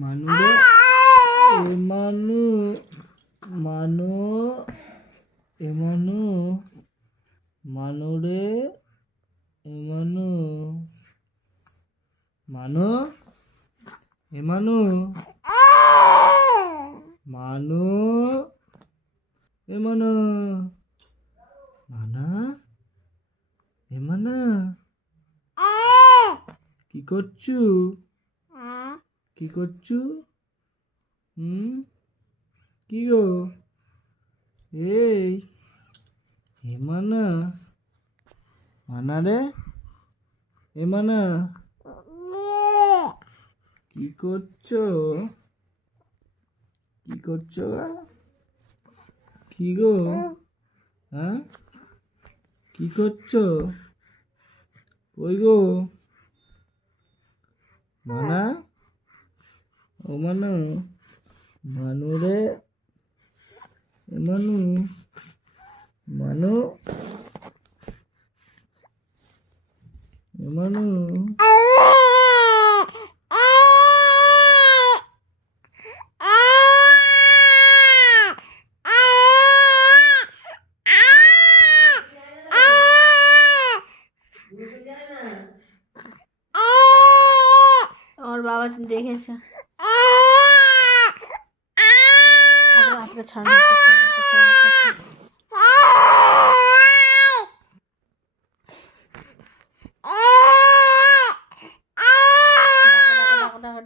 মানু রে মানু মানু মানু মানু রে মানু মানু মানু মানু মানু মানা মানা কি করছু কি করছু কি গো এই মানা মানা রে মানা কি করছো কি করছো কি গো হ্যাঁ কি করছো ওই গো মানা ও মানু মানু রে মানু মানু মানু আমার বাবা দেখেছে হাতটা ছাড়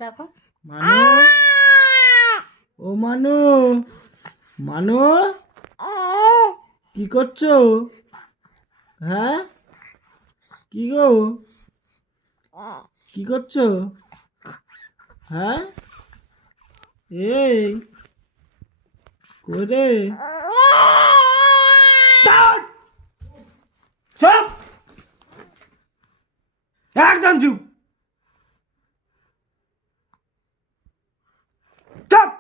দেখো মানু ও মানু মানু কি করছো হ্যাঁ কি গো কি করছো হ্যাঁ এই করে চুপ একদম চুপ চুপ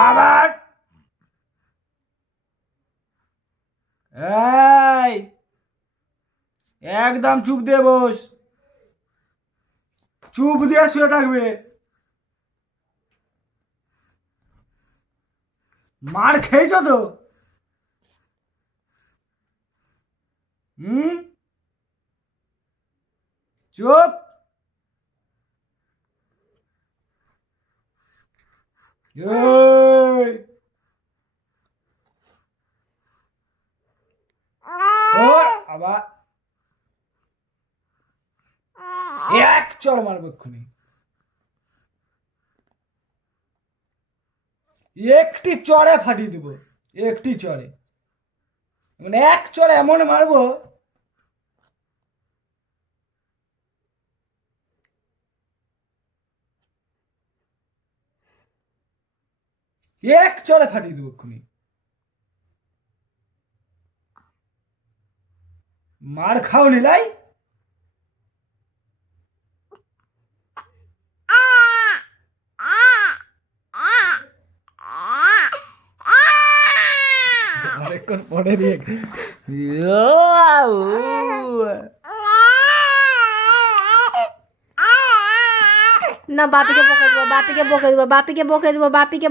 আবার এই একদম চুপ দিয়ে বস চুপ দিয়ে শুয়ে থাকবে মার খেয়েছো তো চুপ আবার এক চড় মারবো এক্ষুনি একটি চড়ে ফাটিয়ে দেবো একটি চড়ে মানে এক চড়ে এমন মারবো এক চড়ে ফাটিয়ে দেবো এক্ষুনি মার খাও নিলাই অনেকক্ষণ পরে দিয়ে না বাপিকে বকে দেবো বাপিকে বকে দেবো বাপিকে বকে দেবো বাপিকে